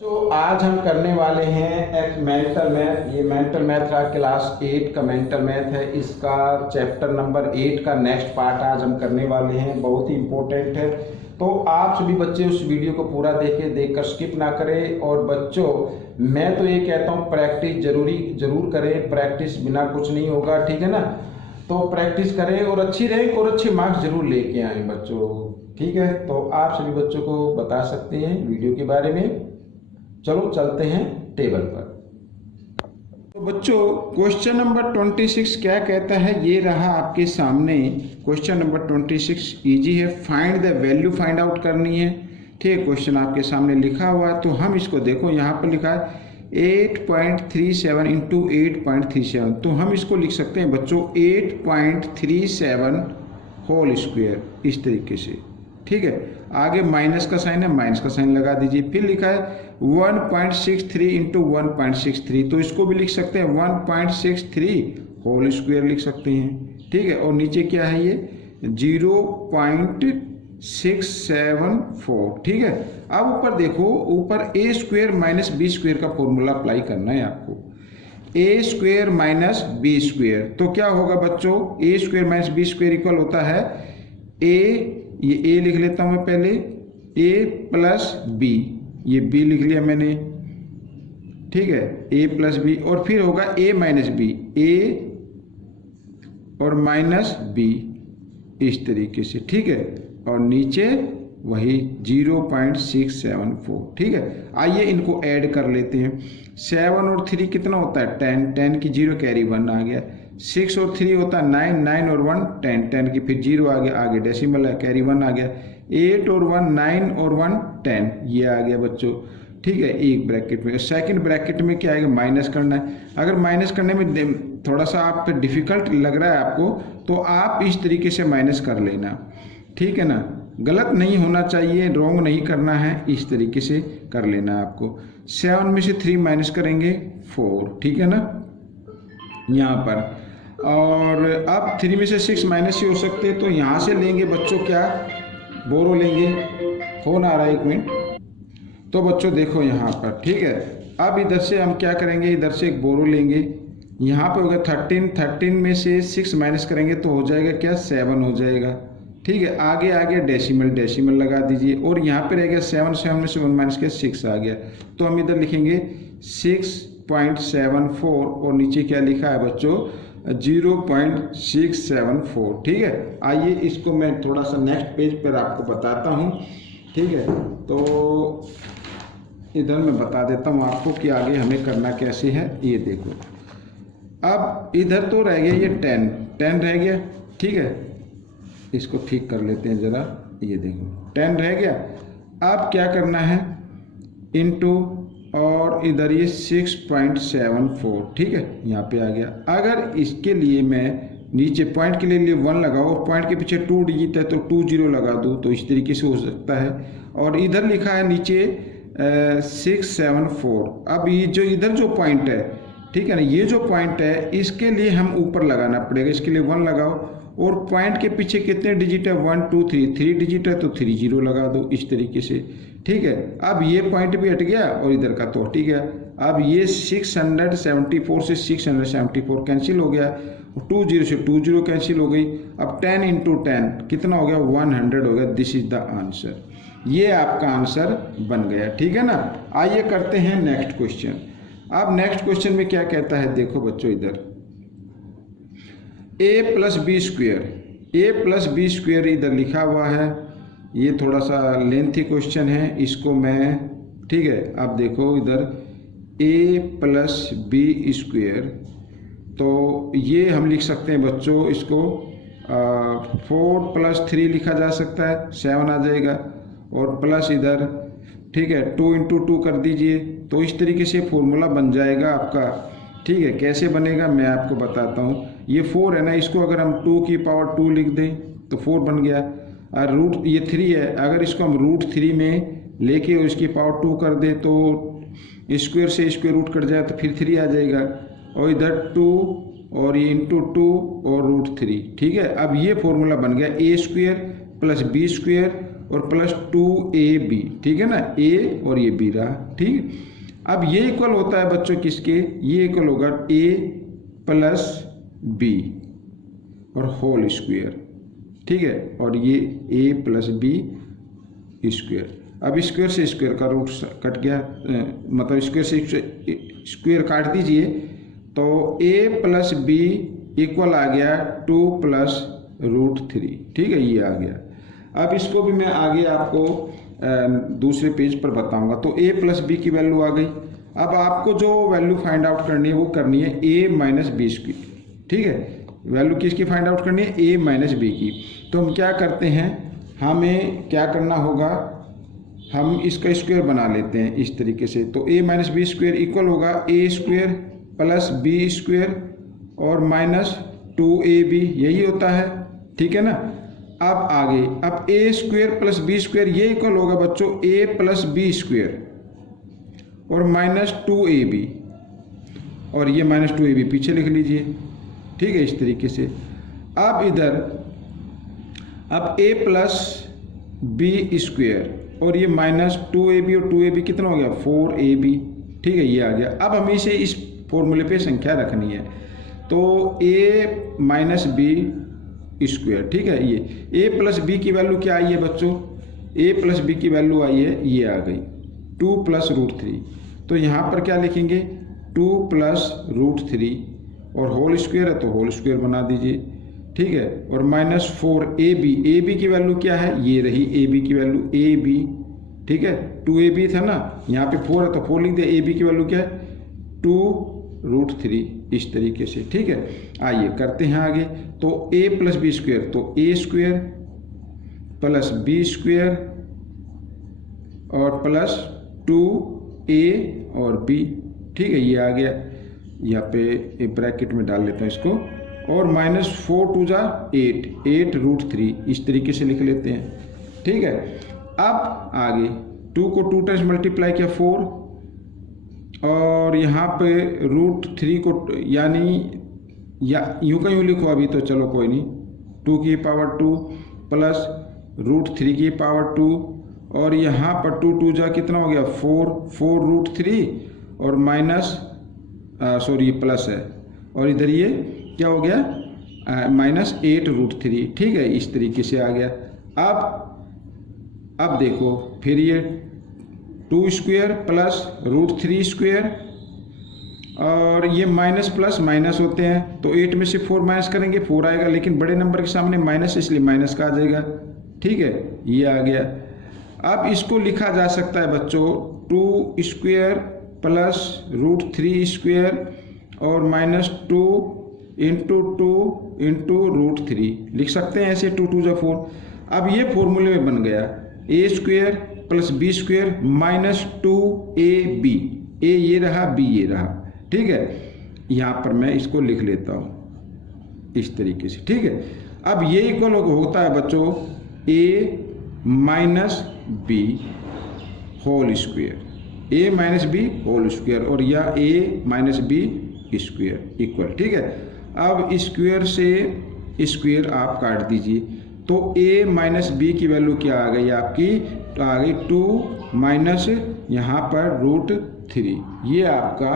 तो आज हम करने वाले हैं एक मेंटल मैथ। ये मेंटल मैथ का क्लास 8 का मेंटल मैथ है। इसका चैप्टर नंबर 8 का नेक्स्ट पार्ट आज हम करने वाले हैं। बहुत ही इम्पोर्टेंट है, तो आप सभी बच्चे उस वीडियो को पूरा देखकर स्किप ना करें। और बच्चों, मैं तो ये कहता हूँ प्रैक्टिस जरूर करें। प्रैक्टिस बिना कुछ नहीं होगा, ठीक है ना। तो प्रैक्टिस करें और अच्छी रैंक और अच्छे मार्क्स जरूर लेके आए बच्चों, ठीक है। तो आप सभी बच्चों को बता सकते हैं वीडियो के बारे में। चलो चलते हैं टेबल पर। तो बच्चों, क्वेश्चन नंबर 26 क्या कहता है, ये रहा आपके सामने। क्वेश्चन नंबर 26 इजी है। Find the value find out करनी है, ठीक है। क्वेश्चन आपके सामने लिखा हुआ है, तो हम इसको देखो, यहाँ पर लिखा है 8.37 इंटू 8.37, तो हम इसको लिख सकते हैं बच्चों 8.37 होल स्क्वायर, इस तरीके से, ठीक है। आगे माइनस का साइन है, माइनस का साइन लगा दीजिए। फिर लिखा है 1.63 इंटू 1.63, तो इसको भी लिख सकते हैं 1.63 होल स्क्वायर लिख सकते हैं, ठीक है। और नीचे क्या है, ये 0.674, ठीक है। अब ऊपर देखो, ऊपर A square minus B square का फॉर्मूला अप्लाई करना है आपको। A square minus B square, तो क्या होगा बच्चों, A square minus B square equal होता है ये ए लिख लेता हूं मैं पहले, ए प्लस बी, ये बी लिख लिया मैंने, ठीक है, ए प्लस बी। और फिर होगा ए माइनस बी, ए और माइनस बी, इस तरीके से, ठीक है। और नीचे वही 0.674, ठीक है। आइए इनको ऐड कर लेते हैं। 7 और 3 कितना होता है 10, 10 की 0 कैरी 1 आ गया। 6 और 3 होता है 9, 9 और 1 10, 10 की फिर 0 आ गया, आगे डेसिमल है, कैरी 1 आ गया। 8 और 1 9 और 1 10, ये आ गया बच्चों, ठीक है। एक ब्रैकेट में, सेकंड ब्रैकेट में क्या आएगा, माइनस करना है। अगर माइनस करने में थोड़ा सा आप डिफिकल्ट लग रहा है आपको, तो आप इस तरीके से माइनस कर लेना, ठीक है ना। गलत नहीं होना चाहिए, रॉन्ग नहीं करना है, इस तरीके से कर लेना आपको। 7 में से 3 माइनस करेंगे 4, ठीक है ना, यहाँ पर। और अब 3 में से 6 माइनस ही हो सकते हैं, तो यहाँ से लेंगे बच्चों, क्या बोरो लेंगे। फोन आ रहा है, 1 मिनट। तो बच्चों देखो यहाँ पर, ठीक है। अब इधर से हम क्या करेंगे, इधर से एक बोरो लेंगे। यहाँ पे होगा 13 में से 6 माइनस करेंगे तो हो जाएगा क्या, 7 हो जाएगा, ठीक है। आगे आगे डेसिमल लगा दीजिए। और यहाँ पे रह गया 7 में से 1 माइनस के 6 आ गया, तो हम इधर लिखेंगे 6.74। और नीचे क्या लिखा है बच्चों, 0.674, ठीक है। आइए इसको मैं थोड़ा सा नेक्स्ट पेज पर आपको बताता हूँ, ठीक है। तो इधर मैं बता देता हूँ आपको कि आगे हमें करना कैसे है। ये देखो, अब इधर तो रह गया ये 10 रह गया, ठीक है। इसको ठीक कर लेते हैं ज़रा, ये देखो 10 रह गया। अब क्या करना है, इनटू, और इधर ये 6.74, ठीक है, यहाँ पे आ गया। अगर इसके लिए मैं नीचे पॉइंट के लिए 1 लगाओ, पॉइंट के पीछे 2 डिजिट है तो 2 0 लगा दूँ, तो इस तरीके से हो सकता है। और इधर लिखा है नीचे 674। अब ये जो इधर जो पॉइंट है, ठीक है ना, ये जो पॉइंट है इसके लिए हम ऊपर लगाना पड़ेगा। इसके लिए 1 लगाओ, और पॉइंट के पीछे कितने डिजिट है, 1 2 3 डिजिट है तो 3 0 लगा दो, इस तरीके से, ठीक है। अब ये पॉइंट भी हट गया और इधर का तो हट गया। अब ये 674 से 674 कैंसिल हो गया, 2 0 से 2 0 कैंसिल हो गई। अब 10 इंटू 10 कितना हो गया, 100 हो गया। दिस इज द आंसर, ये आपका आंसर बन गया, ठीक है ना। आइए करते हैं नेक्स्ट क्वेश्चन। अब नेक्स्ट क्वेश्चन में क्या कहता है, देखो बच्चों, इधर a प्लस बी स्क्वेयर इधर लिखा हुआ है। ये थोड़ा सा लेंथी क्वेश्चन है, इसको मैं, ठीक है। अब देखो इधर a प्लस बी स्क्वेयर, तो ये हम लिख सकते हैं बच्चों, इसको 4 प्लस 3 लिखा जा सकता है, 7 आ जाएगा। और प्लस इधर, ठीक है, 2 इंटू 2 कर दीजिए, तो इस तरीके से फॉर्मूला बन जाएगा आपका, ठीक है। कैसे बनेगा मैं आपको बताता हूँ। ये 4 है ना, इसको अगर हम 2 की पावर 2 लिख दें तो 4 बन गया। और रूट ये 3 है, अगर इसको हम √3 में लेके उसकी पावर 2 कर दें तो स्क्वायर से स्क्वायर रूट कट जाए तो फिर 3 आ जाएगा। और इधर 2 और ये इंटू 2 और √3, ठीक है। अब ये फॉर्मूला बन गया a² प्लस b² और प्लस 2ab, ठीक है ना, a और ये b रहा, ठीक। अब ये इक्वल होता है बच्चों किसके, ये इक्वल होगा a प्लस b और होल स्क्वायर, ठीक है, और ये a प्लस b स्क्वायर। अब स्क्वायर से स्क्वायर का रूट कट गया, मतलब स्क्वायर से स्क्वायर काट दीजिए, तो a प्लस b इक्वल आ गया 2 प्लस रूट 3, ठीक है, ये आ गया। अब इसको भी मैं आगे आपको दूसरे पेज पर बताऊंगा। तो a प्लस बी की वैल्यू आ गई। अब आपको जो वैल्यू फाइंड आउट करनी है वो करनी है a माइनस बी की, ठीक है, वैल्यू किसकी फाइंड आउट करनी है, a माइनस बी की। तो हम क्या करते हैं, हमें क्या करना होगा, हम इसका स्क्वायर बना लेते हैं इस तरीके से। तो a minus B square equal होगा a square plus b square और माइनस 2ab, यही होता है, ठीक है ना। अब आगे, अब a square plus b square ये इक्वल होगा बच्चों a प्लस बी स्क्वायर और माइनस 2ab, और ये माइनस 2ab पीछे लिख लीजिए, ठीक है, इस तरीके से। अब इधर, अब a प्लस बी स्क्वायर और ये माइनस 2ab और 2ab कितना हो गया, 4ab, ठीक है, ये आ गया। अब हमें इसे इस फॉर्मूले पे संख्या रखनी है, तो a माइनस बी स्क्वायर, ठीक है, ये a प्लस बी की वैल्यू क्या आई है बच्चों, a प्लस बी की वैल्यू आई है, ये आ गई 2 प्लस रूट 3। तो यहाँ पर क्या लिखेंगे, 2 प्लस रूट 3 और होल स्क्वायर है तो होल स्क्वायर बना दीजिए, ठीक है, और माइनस 4ab, ab की वैल्यू क्या है, ये रही ab की वैल्यू ab, ठीक है, 2ab था ना, यहाँ पे 4 है तो 4 लिख दिया, ab की वैल्यू क्या है 2 रूट 3, इस तरीके से, ठीक है। आइए करते हैं आगे। तो a प्लस बी स्क्वायर, तो a square plus b square और प्लस 2a और b, ठीक है, ये आ गया। यहाँ पे एक ब्रैकेट में डाल लेता हूँ इसको, और माइनस 4 2 जा 8 रूट 3, इस तरीके से लिख लेते हैं, ठीक है। अब आगे 2 को 2 टाइम्स मल्टीप्लाई किया 4, और यहाँ पे रूट 3 को, यानी या यूँ का यूँ लिखो अभी तो चलो कोई नहीं, 2 की पावर 2 प्लस रूट 3 की पावर 2, और यहाँ पर 2 2 जा कितना हो गया 4 रूट 3 और माइनस सॉरी ये प्लस है, और इधर ये क्या हो गया माइनस 8 रूट 3, ठीक है, इस तरीके से आ गया। अब देखो फिर ये 2 स्क्वायर प्लस रूट 3 स्क्वायर, और ये माइनस प्लस माइनस होते हैं, तो 8 में से 4 माइनस करेंगे 4 आएगा, लेकिन बड़े नंबर के सामने माइनस इसलिए माइनस का आ जाएगा, ठीक है, ये आ गया। अब इसको लिखा जा सकता है बच्चों 2 स्क्वायर प्लस रूट 3 स्क्वायर और माइनस 2 इंटू रूट 3 लिख सकते हैं ऐसे, 2 2 जा 4। अब ये फॉर्मूले में बन गया a square plus b square minus 2ab, a ये रहा b ये रहा, ठीक है। यहाँ पर मैं इसको लिख लेता हूँ इस तरीके से, ठीक है। अब ये इक्वल होता है बच्चों a minus b whole square, a minus b whole square, और या a minus B square equal, ठीक है। अब स्क्वायर से स्क्वायर आप काट दीजिए, तो a माइनस बी की वैल्यू क्या आ गई आपकी, तो आ गई 2 माइनस यहाँ पर रूट 3, ये आपका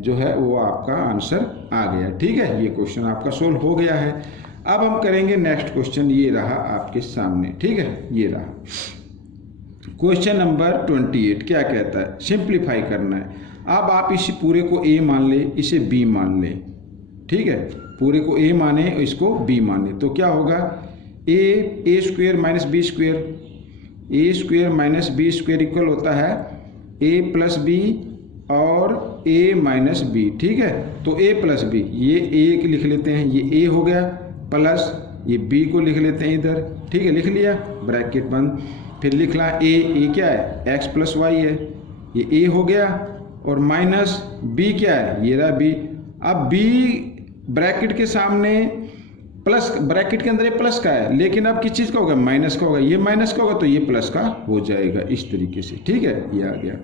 जो है वो आपका आंसर आ गया, ठीक है। ये क्वेश्चन आपका सोल्व हो गया है। अब हम करेंगे नेक्स्ट क्वेश्चन, ये रहा आपके सामने, ठीक है, ये रहा क्वेश्चन नंबर 28। क्या कहता है, सिंप्लीफाई करना है। अब आप इस पूरे को a मान ले, इसे b मान ले, ठीक है, पूरे को a माने और इसको b माने, तो क्या होगा a square minus B square, a square minus B square equal होता है a प्लस बी और a माइनस बी, ठीक है। तो a प्लस बी, ये a लिख लेते हैं, ये a हो गया, प्लस ये b को लिख लेते हैं इधर, ठीक है, लिख लिया, ब्रैकेट बंद। फिर लिख ला a क्या है x प्लस वाई है, ये a हो गया, और माइनस b क्या है, ये रहा b। अब b ब्रैकेट के सामने प्लस, ब्रैकेट के अंदर ये प्लस का है, लेकिन अब किस चीज़ का होगा, माइनस का होगा, ये माइनस का होगा तो ये प्लस का हो जाएगा, इस तरीके से, ठीक है, ये आ गया।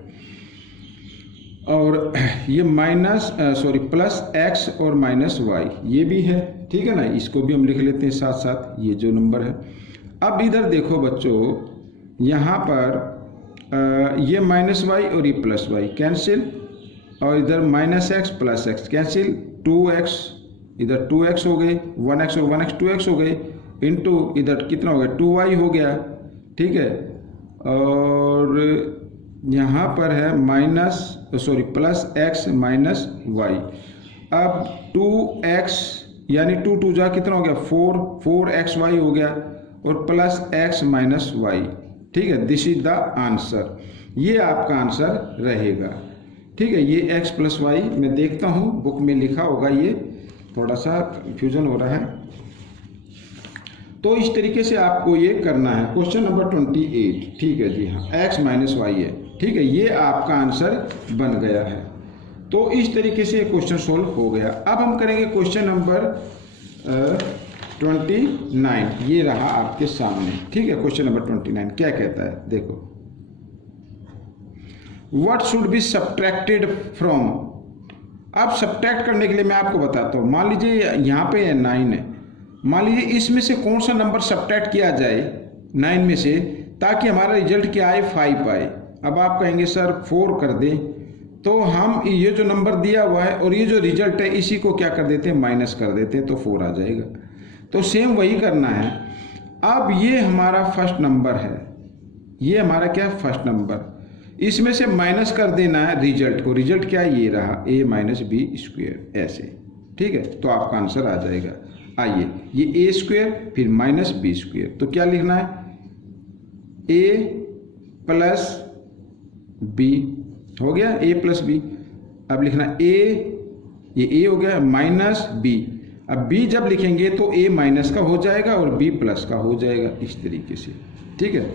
और ये माइनस सॉरी प्लस x और माइनस y ये भी है, ठीक है ना, इसको भी हम लिख लेते हैं साथ साथ, ये जो नंबर है। अब इधर देखो बच्चों, यहाँ पर ये माइनस वाई और ये प्लस वाई कैंसिल, और इधर minus x plus x cancel, 2x इधर 2x हो गए, 1x और 1x 2x हो गए, इंटू इधर कितना हो गया 2y हो गया, ठीक है। और यहाँ पर है प्लस x माइनस वाई। अब 2x यानी 2 2 जा कितना हो गया 4xy हो गया, और प्लस x माइनस वाई, ठीक है। दिस इज द आंसर, ये आपका आंसर रहेगा, ठीक है। ये x प्लस वाई मैं देखता हूँ बुक में लिखा होगा, ये थोड़ा सा कंफ्यूजन हो रहा है। तो इस तरीके से आपको ये करना है। क्वेश्चन नंबर 28, ठीक है जी, हाँ x माइनस वाई है, ठीक है। ये आपका आंसर बन गया है। तो इस तरीके से क्वेश्चन सोल्व हो गया। अब हम करेंगे क्वेश्चन नंबर 29, ये रहा आपके सामने, ठीक है। क्वेश्चन नंबर 29 क्या कहता है, देखो, what should be subtracted from. अब सब्ट्रैक्ट करने के लिए मैं आपको बताता हूँ। मान लीजिए यहाँ पे 9 है, मान लीजिए इसमें से कौन सा नंबर सब्ट्रैक्ट किया जाए 9 में से, ताकि हमारा रिजल्ट क्या आए 5 आए। अब आप कहेंगे सर 4 कर दें, तो हम ये जो नंबर दिया हुआ है और ये जो रिजल्ट है इसी को क्या कर देते हैं, माइनस कर देते हैं, तो 4 आ जाएगा। तो सेम वही करना है। अब ये हमारा फर्स्ट नंबर है, ये हमारा क्या है फर्स्ट नंबर, इसमें से माइनस कर देना है रिजल्ट को। रिजल्ट क्या है, ये रहा a माइनस बी स्क्वेयर, ऐसे, ठीक है। तो आपका आंसर आ जाएगा। आइए, ये a स्क्वेयर फिर माइनस बी स्क्वेयर, तो क्या लिखना है a प्लस बी, हो गया a प्लस बी। अब लिखना a, ये a हो गया माइनस b। अब b जब लिखेंगे तो a माइनस का हो जाएगा और b प्लस का हो जाएगा, इस तरीके से, ठीक है।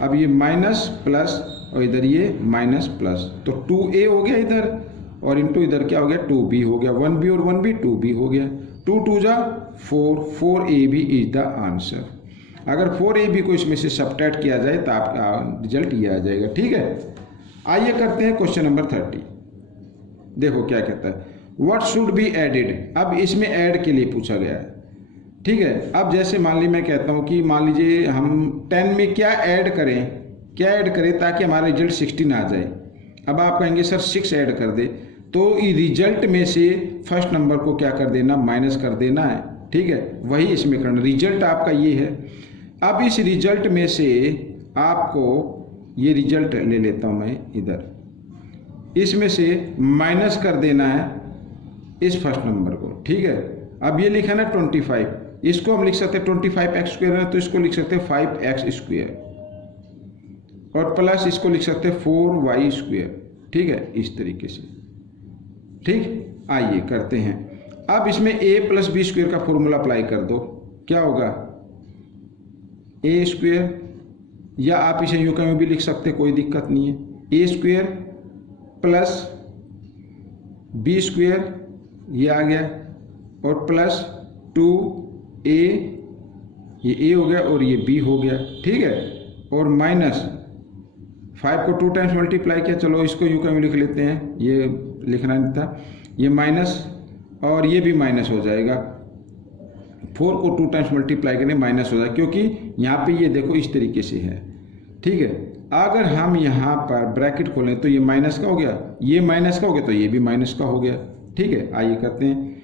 अब ये माइनस प्लस और इधर ये माइनस प्लस, तो 2a हो गया इधर, और इंटू इधर क्या हो गया 2b हो गया, 1b और 1b 2b हो गया, 2 2 जा 4ab इज द आंसर। अगर 4ab को इसमें से सब्ट्रैक्ट किया जाए तो आपका रिजल्ट ये आ जाएगा, ठीक है। आइए करते हैं क्वेश्चन नंबर 30। देखो क्या कहता है, व्हाट शुड बी एडेड। अब इसमें ऐड के लिए पूछा गया है, ठीक है। अब जैसे मान लीजिए मैं कहता हूँ कि मान लीजिए हम 10 में क्या ऐड करें ताकि हमारा रिजल्ट 16 आ जाए। अब आप कहेंगे सर 6 ऐड कर दे, तो रिजल्ट में से फर्स्ट नंबर को क्या कर देना, माइनस कर देना है, ठीक है। वही इसमें करना, रिजल्ट आपका ये है। अब इस रिजल्ट में से आपको ये रिजल्ट ले लेता हूँ मैं इधर, इसमें से माइनस कर देना है इस फर्स्ट नंबर को, ठीक है। अब ये लिखा ना 25, इसको हम लिख सकते हैं 25x स्क्वायर है, तो इसको लिख सकते हैं 5x स्क्वायर, और प्लस इसको लिख सकते हैं 4y स्क्वायर, ठीक है, इस तरीके से, ठीक। आइए करते हैं। अब इसमें a प्लस बी स्क्वायर का फॉर्मूला अप्लाई कर दो, क्या होगा a स्क्वायर, या आप इसे यूं कहीं भी लिख सकते, कोई दिक्कत नहीं है, a square plus b square, ये आ गया, और प्लस 2a, ये a हो गया और ये b हो गया, ठीक है। और माइनस 5 को 2 टाइम्स मल्टीप्लाई किया, चलो इसको यूं कहीं लिख लेते हैं, ये लिखना नहीं था, ये माइनस और ये भी माइनस हो जाएगा, 4 को 2 टाइम्स मल्टीप्लाई करने माइनस हो जाएगा, क्योंकि यहाँ पे ये देखो इस तरीके से है, ठीक है। अगर हम यहाँ पर ब्रैकेट खोलें तो ये माइनस का हो गया, ये माइनस का हो गया, तो ये भी माइनस का हो गया, ठीक है। आइए करते हैं।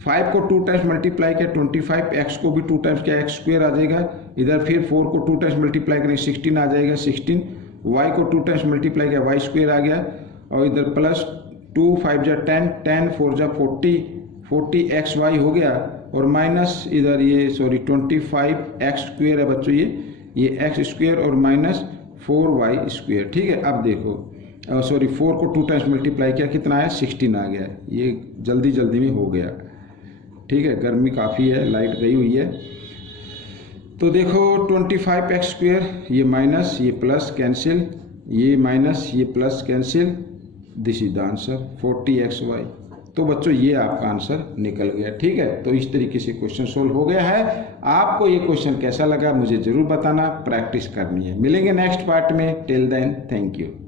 5 को 2 टाइम्स मल्टीप्लाई किया 25, x को भी 2 टाइम्स किया x स्क्वायर आ जाएगा, इधर फिर 4 को 2 टाइम्स मल्टीप्लाई करें 16 आ जाएगा 16, y को 2 टाइम्स मल्टीप्लाई किया y स्क्वायर आ गया, और इधर प्लस 2 5 जा 10, 10 4 जा 40, 40xy हो गया, और माइनस इधर ये 25x स्क्वायर है बच्चों, ये x स्क्वायर और माइनस 4y स्क्वायर, ठीक है। अब देखो 4 को 2 टाइम्स मल्टीप्लाई किया, कितना आया 16 आ गया, ये जल्दी जल्दी में हो गया, ठीक है। गर्मी काफ़ी है, लाइट गई हुई है, तो देखो 25x स्क्वायर, ये माइनस ये प्लस कैंसिल, ये माइनस ये plus cancel, this is the answer 40xy। तो बच्चों ये आपका आंसर निकल गया, ठीक है। तो इस तरीके से क्वेश्चन सोल्व हो गया है। आपको ये क्वेश्चन कैसा लगा मुझे ज़रूर बताना, प्रैक्टिस करनी है। मिलेंगे नेक्स्ट पार्ट में, टिल देन थैंक यू।